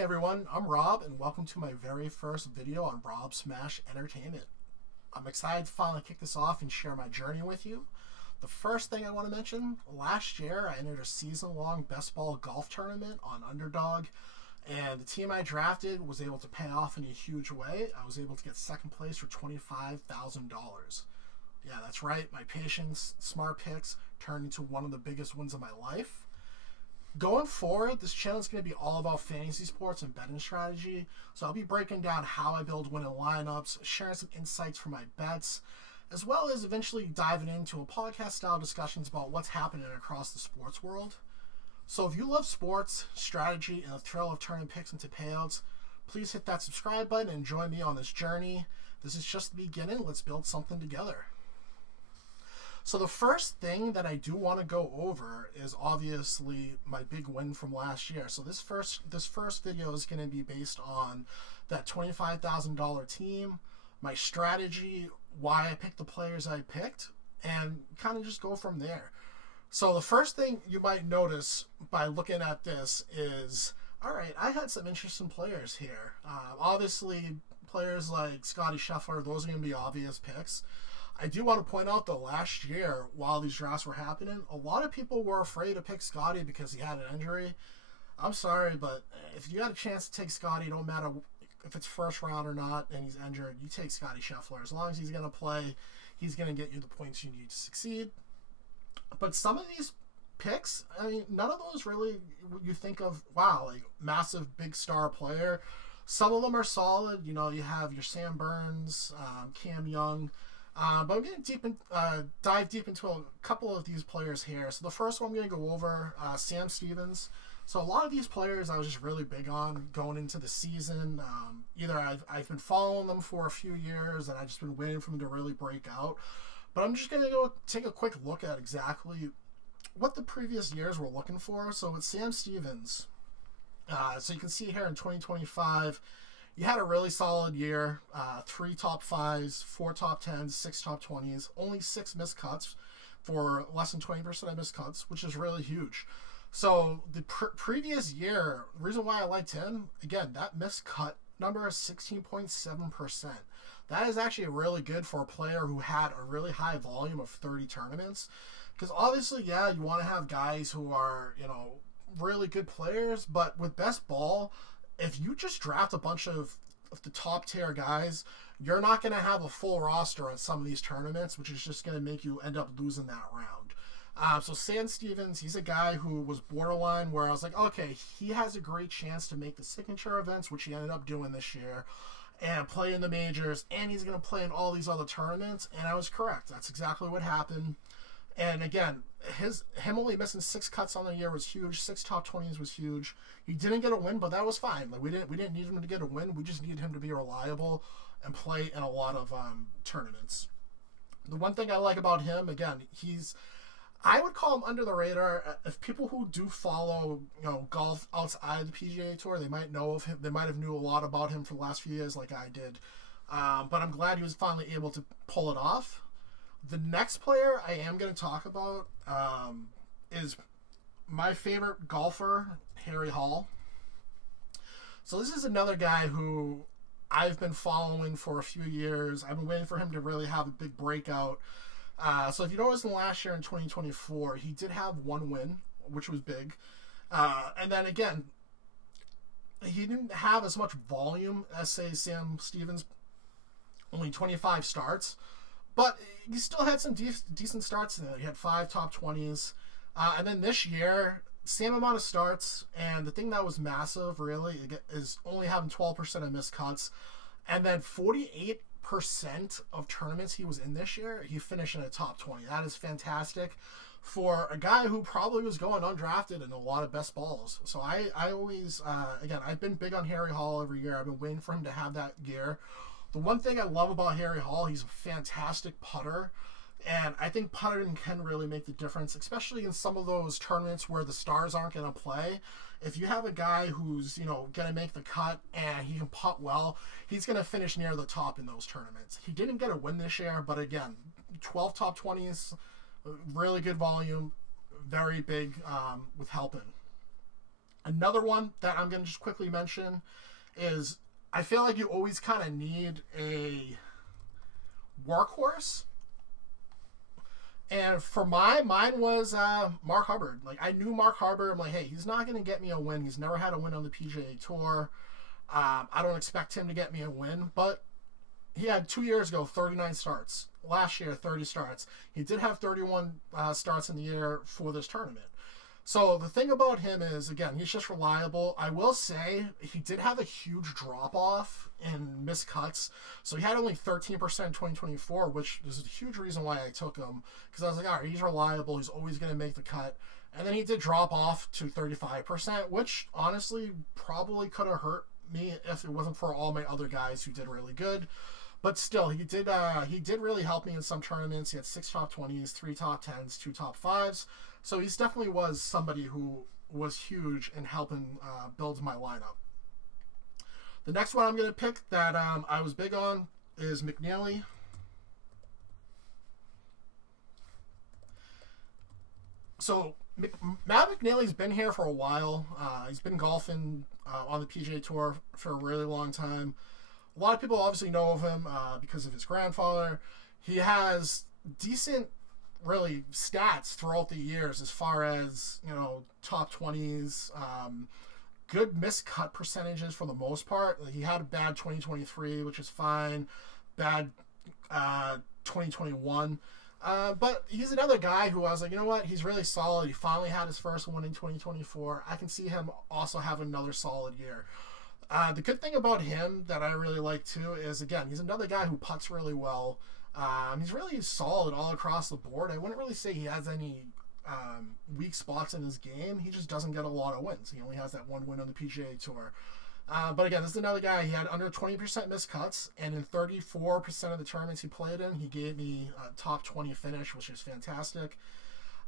Hey everyone, I'm Rob and welcome to my very first video on Rob Smash Entertainment. I'm excited to finally kick this off and share my journey with you. The first thing I want to mention, last year I entered a season-long best ball golf tournament on Underdog, and the team I drafted was able to pay off in a huge way. I was able to get second place for $25,000. Yeah, that's right, my patience, smart picks turned into one of the biggest wins of my life. Going forward, this channel is going to be all about fantasy sports and betting strategy. So I'll be breaking down how I build winning lineups, sharing some insights from my bets, as well as eventually diving into a podcast-style discussions about what's happening across the sports world. So if you love sports, strategy, and the thrill of turning picks into payouts, please hit that subscribe button and join me on this journey. This is just the beginning. Let's build something together. So the first thing that I do want to go over is obviously my big win from last year. So this first video is going to be based on that $25,000 team, my strategy, why I picked the players I picked, and kind of just go from there. So the first thing you might notice by looking at this is, all right, I had some interesting players here. Obviously, players like Scotty Scheffler, those are going to be obvious picks. I do want to point out that last year, while these drafts were happening, a lot of people were afraid to pick Scotty because he had an injury. I'm sorry, but if you got a chance to take Scotty, it don't matter if it's first round or not and he's injured, you take Scotty Scheffler. As long as he's going to play, he's going to get you the points you need to succeed. But some of these picks, I mean, none of those really you think of, wow, like massive big star player. Some of them are solid. You know, you have your Sam Burns, Cam Young. But I'm going to dive deep into a couple of these players here. So the first one I'm going to go over, Sam Stevens. So a lot of these players I was just really big on going into the season. Either I've been following them for a few years and I've just been waiting for them to really break out. But I'm just going to go take a quick look at exactly what the previous years were looking for. So with Sam Stevens, so you can see here in 2025, you had a really solid year, 3 top 5s, 4 top 10s, 6 top 20s, only 6 missed cuts for less than 20% of missed cuts, which is really huge. So the previous year, the reason why I liked him, again, that missed cut number is 16.7%. That is actually really good for a player who had a really high volume of 30 tournaments. Because obviously, yeah, you want to have guys who are, you know, really good players, but with best ball, if you just draft a bunch of the top tier guys, you're not going to have a full roster on some of these tournaments, which is just going to make you end up losing that round. So Sam Stevens, he's a guy who was borderline where I was like, okay, he has a great chance to make the signature events, which he ended up doing this year, and play in the majors, and he's going to play in all these other tournaments, and I was correct. That's exactly what happened. And again, him only missing 6 cuts on the year was huge. 6 top 20s was huge. He didn't get a win, but that was fine. Like we didn't need him to get a win. We just needed him to be reliable and play in a lot of tournaments. The one thing I like about him, again, I would call him under the radar. If people who do follow, you know, golf outside the PGA Tour, they might know of him. They might have knew a lot about him for the last few years, like I did. But I'm glad he was finally able to pull it off. The next player I am going to talk about is my favorite golfer, Harry Hall. So this is another guy who I've been following for a few years. I've been waiting for him to really have a big breakout. So if you notice in last year in 2024, he did have 1 win, which was big. And then again, he didn't have as much volume as, say, Sam Stevens, only 25 starts. But he still had some decent starts in there. He had 5 top 20s. And then this year, same amount of starts. And the thing that was massive, really, is only having 12% of missed cuts. And then 48% of tournaments he was in this year, he finished in a top 20. That is fantastic for a guy who probably was going undrafted in a lot of best balls. So I always, again, I've been big on Harry Hall every year. I've been waiting for him to have that gear. The one thing I love about Harry Hall, he's a fantastic putter, and I think putting can really make the difference, especially in some of those tournaments where the stars aren't going to play. If you have a guy who's, you know, going to make the cut and he can putt well, he's going to finish near the top in those tournaments. He didn't get a win this year, but again, 12 top 20s, really good volume, very big with helping. Another one that I'm going to just quickly mention is I feel like you always kind of need a workhorse. And for mine was Mark Hubbard. Like, I knew Mark Hubbard. I'm like, hey, he's not going to get me a win. He's never had a win on the PGA Tour. I don't expect him to get me a win, but he had 2 years ago 39 starts. Last year, 30 starts. He did have 31 starts in the year for this tournament. So the thing about him is, again, he's just reliable. I will say he did have a huge drop off in missed cuts. So he had only 13% in 2024, which is a huge reason why I took him. Because I was like, all right, he's reliable. He's always going to make the cut. And then he did drop off to 35%, which honestly probably could have hurt me if it wasn't for all my other guys who did really good. But still, he did really help me in some tournaments. He had 6 top 20s, 3 top 10s, 2 top 5s. So he's definitely was somebody who was huge in helping build my lineup. The next one I'm going to pick that I was big on is McNeely. So Matt McNeely's been here for a while. He's been golfing on the PGA Tour for a really long time. A lot of people obviously know of him because of his grandfather. He has decent, really, stats throughout the years as far as, you know, top 20s, good miscut percentages for the most part. He had a bad 2023, which is fine. Bad 2021. But he's another guy who I was like, you know what? He's really solid. He finally had his first one in 2024. I can see him also having another solid year. The good thing about him that I really like too is, again, he's another guy who putts really well. He's really solid all across the board. I wouldn't really say he has any weak spots in his game. He just doesn't get a lot of wins. He only has that one win on the PGA Tour. But again, this is another guy. He had under 20% missed cuts, and in 34% of the tournaments he played in, he gave me a top 20 finish, which is fantastic.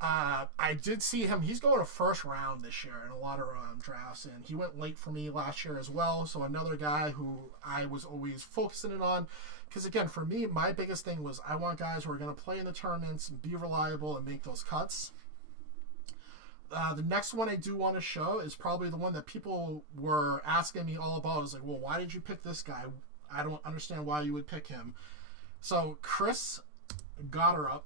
I did see him. He's going to first round this year in a lot of drafts, and he went late for me last year as well. So another guy who I was always focusing it on, because again, for me, my biggest thing was I want guys who are going to play in the tournaments, be reliable, and make those cuts. The next one I do want to show is probably the one that people were asking me all about. Is like, well, why did you pick this guy? I don't understand why you would pick him. So Chris Gotterup.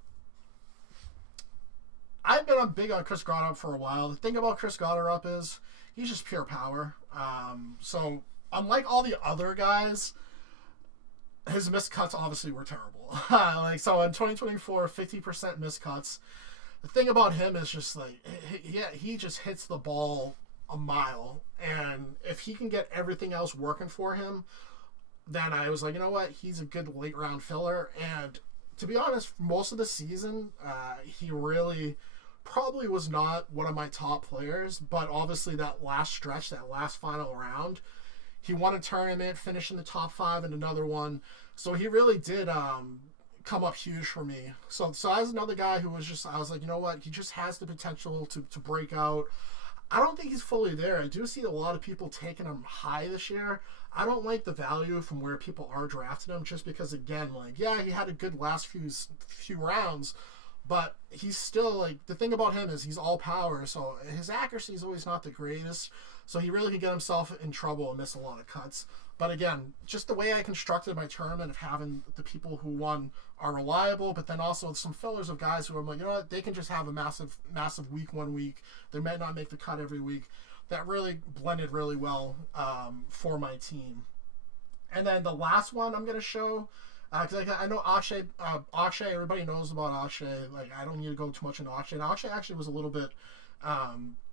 I've been big on Chris Gotterup for a while. The thing about Chris Gotterup is he's just pure power. So unlike all the other guys, his missed cuts obviously were terrible. So in 2024, 50% missed cuts. The thing about him is just like he just hits the ball a mile, and if he can get everything else working for him, then I was like, you know what, he's a good late round filler. And to be honest, most of the season, he really probably was not one of my top players, but obviously that last stretch, that last final round, he won a tournament, finished in the top 5 in another one. So he really did come up huge for me. So as another guy who was just, I was like, you know what, he just has the potential to break out. I don't think he's fully there. I do see a lot of people taking him high this year. I don't like the value from where people are drafting him, just because, again, like, yeah, he had a good last few rounds, but he's still, like, the thing about him is he's all power, so his accuracy is always not the greatest, so he really can get himself in trouble and miss a lot of cuts. But again, just the way I constructed my tournament of having the people who won are reliable, but then also some fillers of guys who I'm like, you know what, they can just have a massive week one week. They may not make the cut every week. That really blended really well for my team. And then the last one I'm going to show, because I know Akshay, everybody knows about Akshay. Like, I don't need to go too much into Akshay. And Akshay actually was a little bit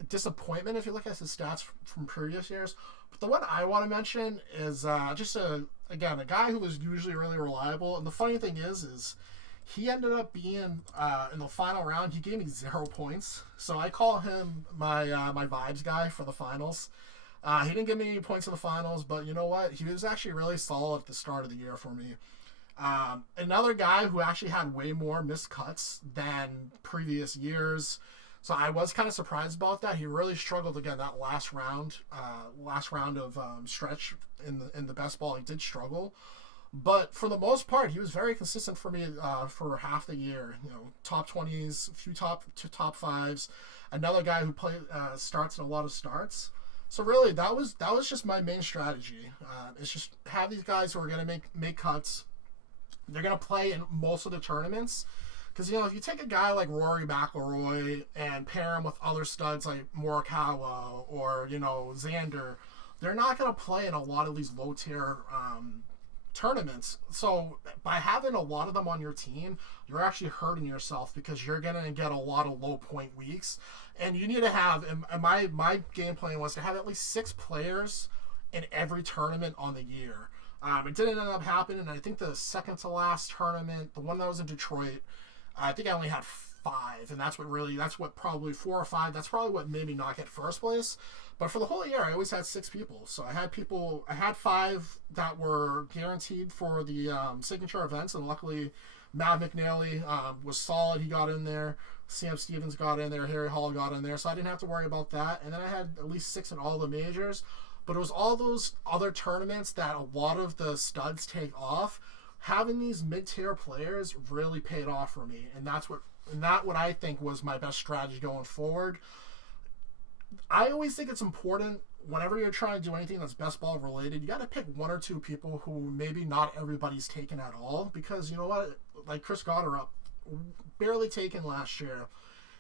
disappointment if you look at his stats from previous years. But the one I want to mention is just a guy who was usually really reliable. And the funny thing is he ended up being in the final round. He gave me 0 points, so I call him my vibes guy for the finals. He didn't give me any points in the finals, but you know what? He was actually really solid at the start of the year for me. Another guy who actually had way more missed cuts than previous years. So I was kind of surprised about that. He really struggled again that last round of stretch in the best ball. He did struggle, But for the most part, he was very consistent for me for half the year. Top 20s, a few top fives. Another guy who starts in a lot of starts. So really, that was just my main strategy. It's just have these guys who are going to make cuts. They're going to play in most of the tournaments. Because, if you take a guy like Rory McIlroy and pair him with other studs like Morikawa or, Xander, they're not going to play in a lot of these low-tier tournaments. So by having a lot of them on your team, you're actually hurting yourself because you're going to get a lot of low-point weeks. And you need to have, and my game plan was to have at least 6 players in every tournament on the year. It didn't end up happening. I think the second to last tournament, the one that was in Detroit, I think I only had 5, and that's what probably 4 or 5, that's probably what made me not get first place. But for the whole year, I always had 6 people. So I had 5 that were guaranteed for the signature events, and luckily Matt McNally was solid. He got in there. Sam Stevens got in there. Harry Hall got in there. So I didn't have to worry about that. And then I had at least 6 in all the majors. But it was all those other tournaments that a lot of the studs take off. Having these mid-tier players really paid off for me, and that's what I think was my best strategy going forward. I always think it's important whenever you're trying to do anything that's best ball related, you got to pick 1 or 2 people who maybe not everybody's taken at all, because you know what, like Chris Gotterup, barely taken last year.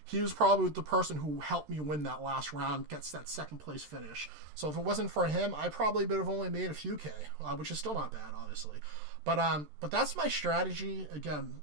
He was probably the person who helped me win that last round, gets that second place finish. So if it wasn't for him, I probably would have only made a few K, which is still not bad, honestly. But that's my strategy. Again,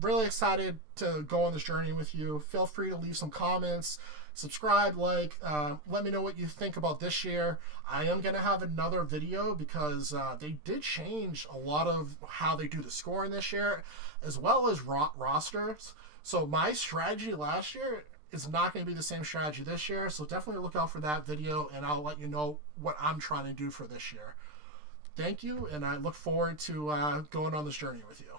really excited to go on this journey with you. Feel free to leave some comments, subscribe, let me know what you think about this year. I am going to have another video because they did change a lot of how they do the scoring this year, as well as rosters. So my strategy last year is not going to be the same strategy this year. So definitely look out for that video, and I'll let you know what I'm trying to do for this year. Thank you, and I look forward to going on this journey with you.